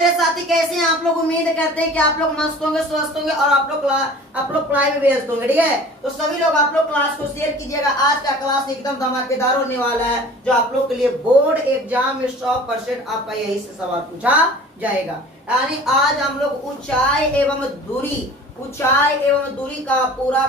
मेरे साथी कैसे हैं आप लोग? उम्मीद करते हैं कि आप लोग मस्त होंगे, स्वस्थ होंगे और आप लोग पढ़ाई में व्यस्त होंगे। ठीक है, तो सभी लोग आप लोग क्लास को शेयर कीजिएगा। आज का क्लास एकदम धमाकेदार होने वाला है, जो आप लोग के लिए बोर्ड एग्जाम में 100% आपका यही से सवाल पूछा जाएगा। यानी आज हम लोग ऊंचाई एवं दूरी का पूरा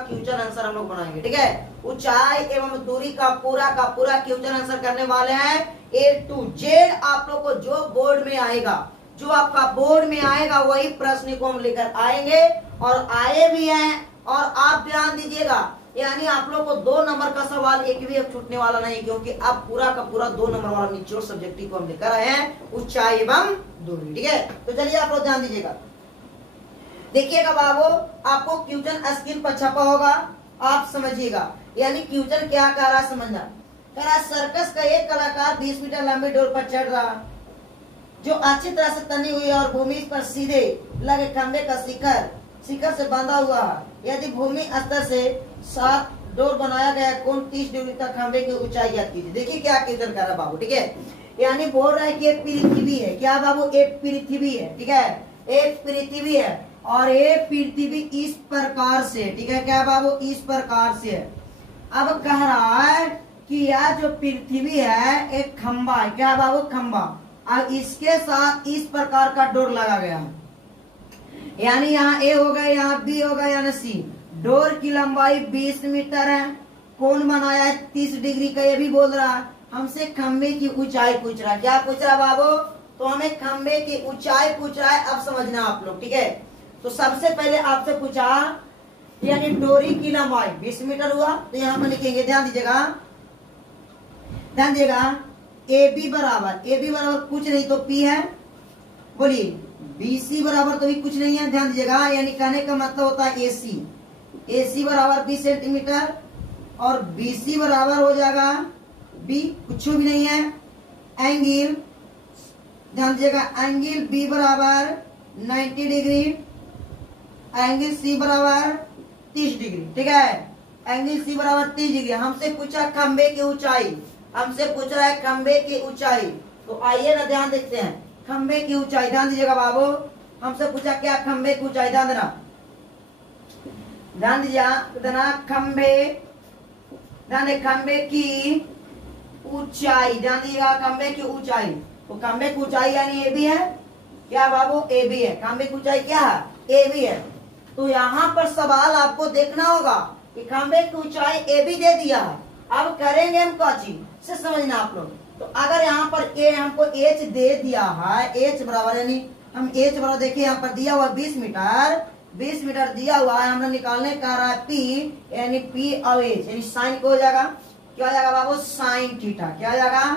क्वेश्चन आंसर हम लोग बनाएंगे। ठीक है, ऊंचाई एवं दूरी का पूरा क्वेश्चन आंसर करने वाले हैं। A to Z आप लोग को जो बोर्ड में आएगा, जो आपका बोर्ड में आएगा वही प्रश्न को हम लेकर आएंगे और आए भी हैं। और आप ध्यान दीजिएगा, यानी आप लोग को 2 नंबर का सवाल एक भी अब छूटने वाला नहीं, क्योंकि अब पूरा का पूरा 2 नंबर वाला निचोड़ सब्जेक्टिव को हम लेकर आए हैं, ऊंचाई एवं दूरी। ठीक है, तो चलिए आप लोग ध्यान दीजिएगा, देखिएगा बाबू, आपको क्वेश्चन स्क्रीन पर छपा होगा, आप समझिएगा। यानी क्वेश्चन क्या कह रहा है समझना। कह रहा सर्कस का एक कलाकार 20 मीटर लंबी डोर पर चढ़ रहा, जो अच्छी तरह से तनी हुई और भूमि पर सीधे लगे खंबे का शिखर से बंधा हुआ है। यदि भूमि स्तर से 7 डोर बनाया गया, कोण 30 डिग्री तक खंबे की ऊंचाई ज्ञात कीजिए। देखिए क्या क्वेश्चन कर रहा है बाबू। ठीक है, यानी बोल रहा है कि एक पृथ्वी है। क्या बाबू? एक पृथ्वी है। ठीक है, एक पृथ्वी है और एक पृथ्वी इस प्रकार से। ठीक है, क्या बाबू? इस प्रकार से है। अब कह रहा है कि यह जो पृथ्वी है एक खंबा है। क्या बाबू? खंबा। अब इसके साथ इस प्रकार का डोर लगा गया है, यानी यहाँ ए हो गया, यहाँ बी हो गया, यानी सी। डोर की लंबाई 20 मीटर है, कोण बनाया है 30 डिग्री का। ये भी बोल रहा है हमसे खंबे की ऊंचाई पूछ रहा है। क्या पूछ रहा है बाबू? तो हमें खंबे की ऊंचाई पूछ रहा है। अब समझना आप लोग। ठीक है, तो सबसे पहले आपसे पूछा, यानी डोरी की लंबाई 20 मीटर हुआ, तो यहाँ पर लिखेंगे, ध्यान दीजिएगा ए बी बराबर कुछ नहीं तो पी है। बोलिए BC बराबर तो भी कुछ नहीं है, ध्यान दीजिएगा। यानी कहने का मतलब होता है AC बराबर 20 सेंटीमीटर और BC बराबर हो जाएगा B, कुछ भी नहीं है। एंगल, ध्यान दीजिएगा, एंगल B बराबर 90 डिग्री, एंगल C बराबर 30 डिग्री। ठीक है, एंगल C बराबर 30 डिग्री। हमसे पूछा खंबे की ऊंचाई, हमसे पूछ रहा है खंबे की ऊंचाई। तो आइए ना ध्यान देखते हैं खंबे की ऊंचाई। ध्यान दीजिएगा बाबू, हमसे पूछा क्या? खंबे की ऊंचाई। ध्यान देना, ध्यान दीजिए, खंबे की ऊंचाई। ध्यान दीजिएगा, खंबे की ऊंचाई। तो खंबे की ऊंचाई यानी ए बी है। क्या बाबू? ए बी है। खंबे की ऊंचाई क्या है? ए बी है। तो यहाँ पर सवाल आपको देखना होगा कि खंबे की ऊंचाई ए बी दे दिया है। अब करेंगे हम क्या चीज से, समझना आप लोग। तो अगर यहाँ पर ए हमको एच दे दिया है, एच बराबर, यानी हम एच बराबर देखिए यहाँ पर दिया हुआ 20 मीटर दिया हुआ है, हमने निकालने का रहा है पी, यानी पी और एच, यानी साइन को हो जाएगा, क्या हो जाएगा बाबू? Sine theta. क्या हो जाएगा?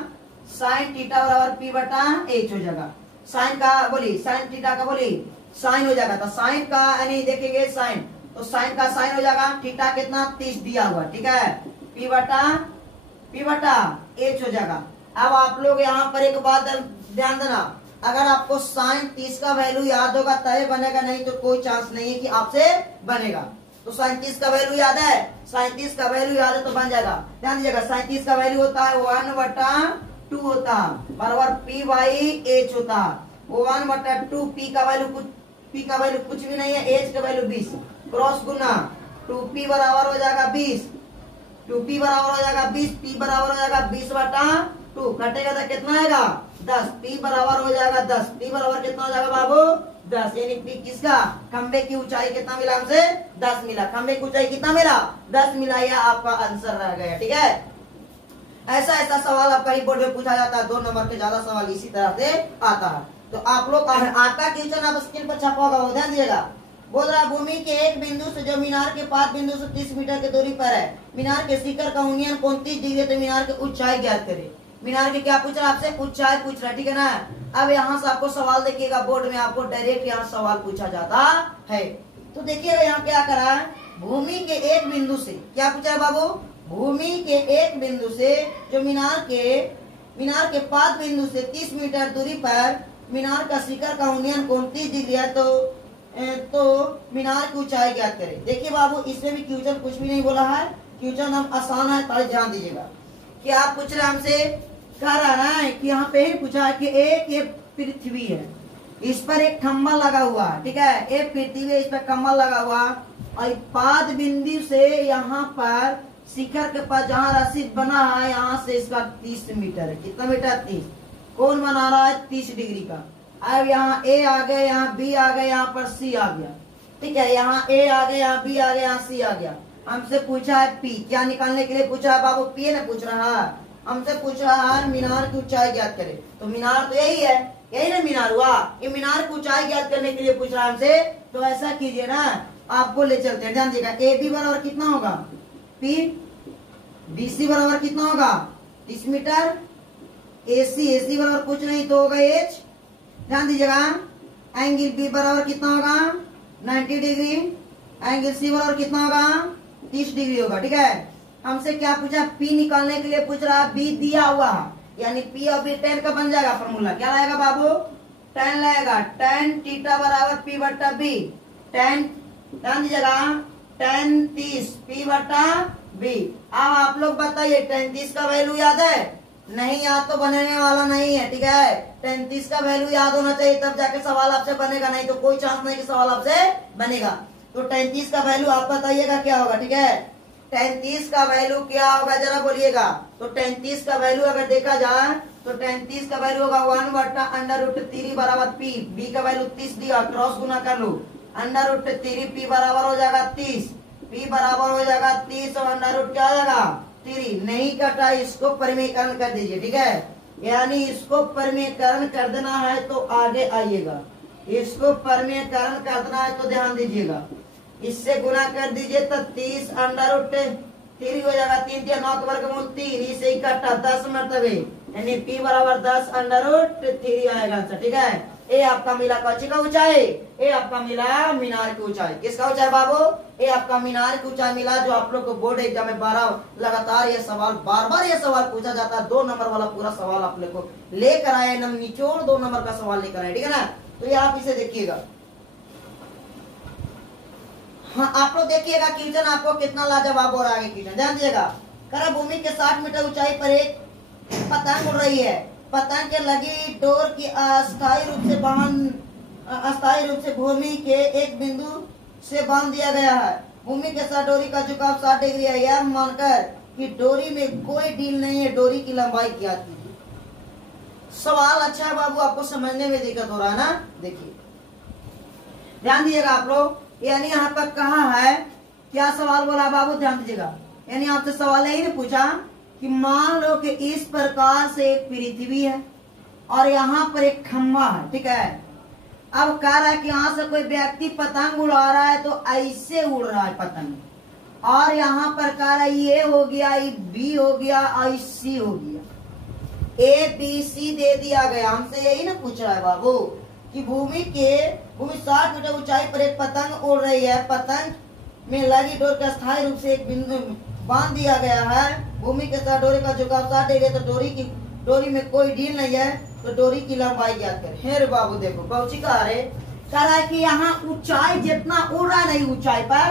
साइन थीटा बराबर पी बटा एच हो जाएगा। साइन का बोली, साइन थीटा का बोली साइन हो जाएगा। तो साइन का यानी देखेंगे साइन, तो साइन का साइन हो जाएगा। थीटा कितना? 30 दिया हुआ। ठीक है, पी बटा एच हो जाएगा। अब आप लोग यहाँ पर एक बात ध्यान देना, अगर आपको साइन 30 का वैल्यू याद होगा तय बनेगा, नहीं तो कोई चांस नहीं है कि आपसे बनेगा। तो साइन 30 का वैल्यू याद है, साइन 30 का वैल्यू याद है तो बन जाएगा। ध्यान दीजिएगा, साइन 30 का वैल्यू होता है 1/2 होता है, बराबर पी बाई एच होता है। 1/2 पी का वैल्यू कुछ भी नहीं है, एच का वैल्यू 20, क्रॉस गुना 2p बराबर हो जाएगा 20, 2p बराबर हो जाएगा 20, p बराबर हो जाएगा 20/2, घटेगा तो कितना आएगा? 10। p बराबर हो जाएगा 10, p बराबर कितना हो जाएगा बाबू? 10। यानी p किसका? खंबे की ऊंचाई कितना मिला हमसे? 10 मिला। खंबे की ऊंचाई कितना मिला? 10 मिला। यह आपका आंसर रह गया। ठीक है, ऐसा सवाल आपका ही बोर्ड में पूछा जाता है। 2 नंबर के ज्यादा सवाल इसी तरह से आता है। तो आप लोग आपका क्वेश्चन आप स्क्रीन पर छपा होगा, ध्यान दीजिएगा। बोल रहा है भूमि के एक बिंदु से जो मीनार के 5 बिंदु से 30 मीटर की दूरी पर है, मीनार के शिखर का उन्नयन 29 डिग्री, तो मीनार की ऊंचाई ज्ञात करे। मीनार की क्या पूछ रहा है आपसे? ऊंचाई पूछ रहा है। ठीक है ना। अब यहाँ से आपको सवाल देखिएगा, बोर्ड में आपको डायरेक्ट यहाँ सवाल पूछा जाता है। तो देखिएगा यहाँ क्या करा है, भूमि के एक बिंदु से क्या पूछा है बाबू? भूमि के एक बिंदु से जो मीनार के 5 बिंदु से 30 मीटर दूरी पर मीनार का शिखर का उन्नयन 29 डिग्री है, तो मीनार की ऊंचाई ज्ञात करें। देखिए बाबू, इसमें भी क्वेश्चन कुछ भी नहीं बोला है, क्वेश्चन हम आसान है, ताकि ध्यान दीजिएगा कि आप पूछ रहे हमसे, कह रहा है कि यहाँ पे ही पूछा है कि एक ये पृथ्वी है, इस पर एक खंभा लगा हुआ, ठीक है, एक पृथ्वी है, इस पर खंभा लगा हुआ, और पाद बिंदु से यहाँ पर शिखर के पास जहाँ रस्सी बना है, यहाँ से इसका 30 मीटर है। कितना मीटर? 30। कौन बना रहा है? 30 डिग्री का। अब यहाँ ए आ गया, यहाँ बी आ गया, यहाँ पर सी आ गया, ठीक है, यहाँ ए आ गया, यहाँ बी आ गया, यहाँ सी आ गया। हमसे पूछा है पी, क्या निकालने के लिए पूछा है बाबू? पी ने पूछ रहा है, हमसे पूछ रहा है मीनार की ऊंचाई ज्ञात करे। तो मीनार तो यही है, यही ना मीनार हुआ, ये मीनार की ऊंचाई ज्ञात करने के लिए पूछ रहा है हमसे। तो ऐसा कीजिए ना, आपको ले चलते हैं, ध्यान दीजिएगा। ए बी बराबर कितना होगा? पी। बी सी बराबर कितना होगा? 30 मीटर। ए सी बराबर कुछ नहीं तो होगा एच। ध्यान दीजिएगा, एंगल बी बराबर कितना होगा? 90 डिग्री। एंगल सी बराबर कितना होगा? 30 डिग्री होगा, ठीक है। हमसे क्या पूछा? पी निकालने के लिए पूछ रहा है, बी दिया हुआ है, यानी पी और बी tan का बन जाएगा फॉर्मूला। क्या लाएगा बाबू? tan लाएगा, tan थीटा बराबर पी बट्टा बी। tan, ध्यान दीजिएगा, tan 30 पी बट्टा बी। अब आप लोग बताइए, tan 30 का वैल्यू याद है? नहीं याद तो बनने वाला नहीं है, ठीक है। tan 30 का वैल्यू याद होना चाहिए, तब जाके सवाल आपसे बनेगा, नहीं तो कोई चांस नहीं कि सवाल आपसे बनेगा। तो tan 30 का वैल्यू आप बताइएगा क्या होगा, ठीक है। tan 30 का वैल्यू क्या होगा जरा बोलिएगा। तो tan 30 का वैल्यू अगर देखा जाए तो tan 30 का वैल्यू होगा 1/√3 बराबर पी। बी का वैल्यू 30 दिया, क्रॉस गुना कर लो, √3 पी बराबर हो जाएगा 30। पी बराबर हो जाएगा 30 और अंडर क्या हो जाएगा? 3। नहीं कटा, इसको परिमीकरण कर दीजिए, ठीक है। यानी इसको परिमीकरण कर देना है तो आगे आइएगा, इसको परिमीकरण कर देना है तो ध्यान दीजिएगा। इससे गुना कर दीजिए तो 30 √3 हो जाएगा, 3 × 9 वर्गमूल 3, इसे इकट्ठा 10 मरतबे, यानी P बराबर 10 √3 आएगा आंसर, ठीक है। ये आपका मिला कौची का ऊंचाई? ये आपका मिला मीनार की ऊंचाई। किसका ऊंचाई बाबू? ये आपका मीनार की ऊंचाई मिला, जो आप लोग को बोर्ड एग्जाम में 12 लगातार ये सवाल, बार-बार ये सवाल पूछा जाता है। 2 नंबर वाला पूरा सवाल आप लोग को लेकर आए, एकदम निचोड़ 2 नंबर का सवाल लेकर आए, ठीक है ना। तो ये आप इसे देखिएगा। हाँ, आप लोग देखिएगा क्वेश्चन आपको कितना लाजवाब हो रहा है। क्वेश्चन ध्यान दीजिएगा। करा भूमि के 60 मीटर ऊंचाई पर एक पतंग उड़ रही है। पतंग के लगी डोर की अस्थायी रूप से भूमि के एक बिंदु से बांध दिया गया है। भूमि के साथ डोरी का झुकाव 60 डिग्री है। यह मानकर कि डोरी में कोई ढील नहीं है, डोरी की लंबाई क्या कीजिए। सवाल अच्छा है बाबू, आपको समझने में दिक्कत हो रहा है ना। देखिए ध्यान दीजिएगा आप लोग, यानी यहाँ पर कहा है, क्या सवाल बोला बाबू? ध्यान दीजिएगा। यानी आपसे सवाल यही ने पूछा कि मान लो कि इस प्रकार से एक पृथ्वी है और यहाँ पर एक खंभा है, ठीक है। अब कह रहा है कि यहाँ से कोई व्यक्ति पतंग उड़ा रहा है, तो ऐसे उड़ रहा है पतंग, और यहाँ पर कह रहा है ये हो गया, ये बी हो गया और सी हो गया। ए बी सी दे दिया गया। हमसे यही ना पूछ रहा है बाबू कि भूमि 60 मीटर ऊंचाई पर एक पतंग उड़ रही है। पतंग में लगी डोर का स्थायी रूप से एक बिंदु बांध दिया गया है। भूमि के साथ डोरी का झुकाव 60 डिग्री, तो डोरी में कोई ढील नहीं है, तो डोरी की लंबाई ज्ञात करें। हे बाबू देखो कौची कह रहा है कि यहाँ ऊंचाई जितना उड़ रहा है, नहीं ऊंचाई पर,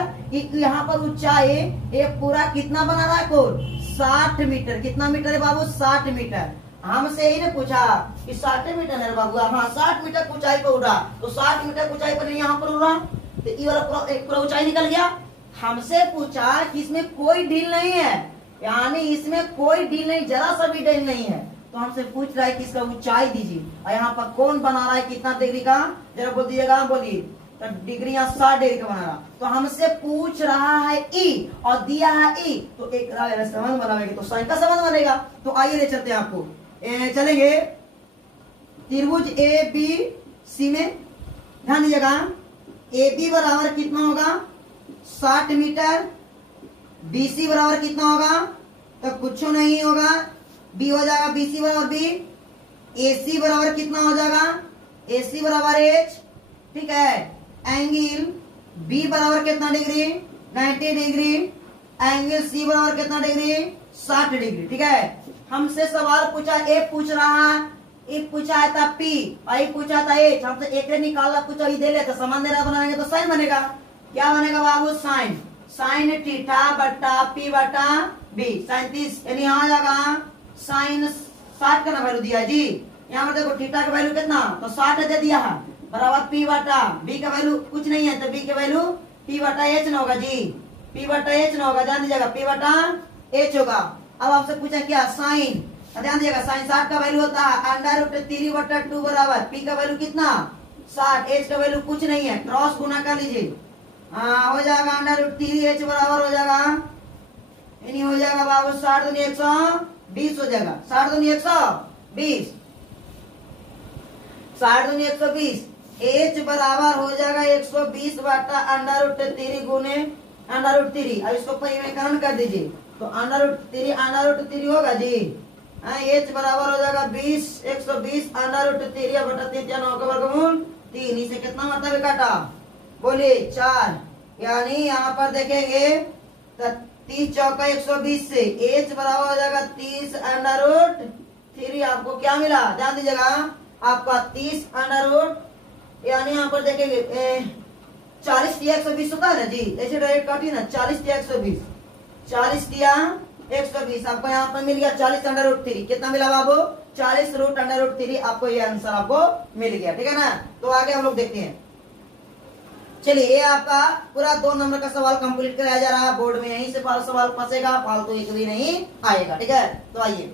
यहाँ पर ऊंचाई ये पूरा कितना बना रहा है कोण? 60 मीटर। कितना मीटर है बाबू? 60 मीटर। हमसे ही ने पूछा कि 60 मीटर है बाबू। हाँ, 60 मीटर ऊंचाई पर उड़ा, तो 60 मीटर ऊंचाई पर यहाँ पर उड़ा, तो ये वाला पूरा ऊंचाई निकल गया। हमसे पूछा कि इसमें कोई ढील नहीं है, यानी इसमें कोई ढील नहीं, जरा सा भी ढील नहीं है, तो हमसे पूछ रहा है कि इसका ऊंचाई दीजिए। और यहाँ पर कौन बना रहा है कितना डिग्री का? जरा बोल दीजिएगा, बोलिए। तो डिग्री यहाँ 60 डिग्री का बना रहा, तो हमसे पूछ रहा है ई और दिया है ई, तो एक संबंध बनाएंगे तो साइन का संबंध बनेगा। तो आइए ले चलते हैं आपको, चलेंगे त्रिभुज ए बी सी में। ध्यान दीजिएगा, ए बी बराबर कितना होगा? 60 मीटर। बी सी बराबर कितना होगा? तो कुछ नहीं होगा, बी हो जाएगा बी सी बराबर बी। ए सी बराबर कितना हो जाएगा? ए सी बराबर एच, ठीक है। एंगल बी बराबर कितना डिग्री? 90 डिग्री। एंगल सी बराबर कितना डिग्री? 60 डिग्री, ठीक है। हमसे सवाल पूछा, ए पूछ रहा है, एक पूछा था पी और एक पूछा था एच। हमसे एक निकालना पूछा, ये दे ले तो समान दे रहा बनाएंगे तो साइन बनेगा। क्या बनेगा बाबू? साइन। साइन थीटा बट्टा पी बट्टा बी, साइन 30, यानी यहाँ आ जाएगा साइन 60 का ना वैल्यू दिया जी। यहाँ पर देखो थीटा का वैल्यू कितना? तो 60 दे दिया है, बराबर पी बटा बी का वैल्यू कुछ नहीं है तो बी का वैल्यू पी बटा एच ना होगा जी, पी बटा एच ना होगा, ध्यान दीजिएगा पी बटा एच होगा। अब आपसे पूछा क्या साइन, ध्यान दीजिएगा साइन 60 का वैल्यू होता है अंडर रूट 3 बटा 2 बराबर पी का वैल्यू कितना 60, एच का वैल्यू कुछ नहीं है, क्रॉस गुना कर लीजिए। हाँ हो जाएगा अंडर रूट 3 एच बराबर हो जाएगा यानी हो जाएगा बाबू 60 दूनी 120 हो जाएगा, 60 दूनी 120, 60 दूनी 120, एच बराबर हो जाएगा 120 बटा अंडर रूट 3 गुने अंडर रूट 3। अब इसको परिमेयकरण कर दीजिए तो अंडर रूट 3 होगा जी। एच बराबर हो जाएगा 20 120 अंडर रूट 3 बटा 3 9 का वर्गमूल 3, इसे कितना मतलब काटा बोलिए 4, यानी यहाँ पर देखेंगे 30 चौका 120 से एच बराबर हो जाएगा 30 अंडर रूट 3। आपको क्या मिला ध्यान दीजिएगा आपका 30 अंडर रूट, यानी यहाँ पर देखेंगे 40 तिया 120 होता है ना जी, ऐसे डायरेक्ट काटिए ना 40 तिया 120, 40 तिया 120 आपको यहाँ पर मिल गया 40 अंडर रूट 3। कितना मिला बाबू 40 रूट अंडर रूट 3, आपको ये आंसर आपको मिल गया, ठीक है ना। तो आगे हम लोग देखते हैं, चलिए ये आपका पूरा 2 नंबर का सवाल कंप्लीट कराया जा रहा है बोर्ड में, यहीं से सवाल फंसेगा, फालतू एक भी नहीं आएगा, ठीक है। तो आइए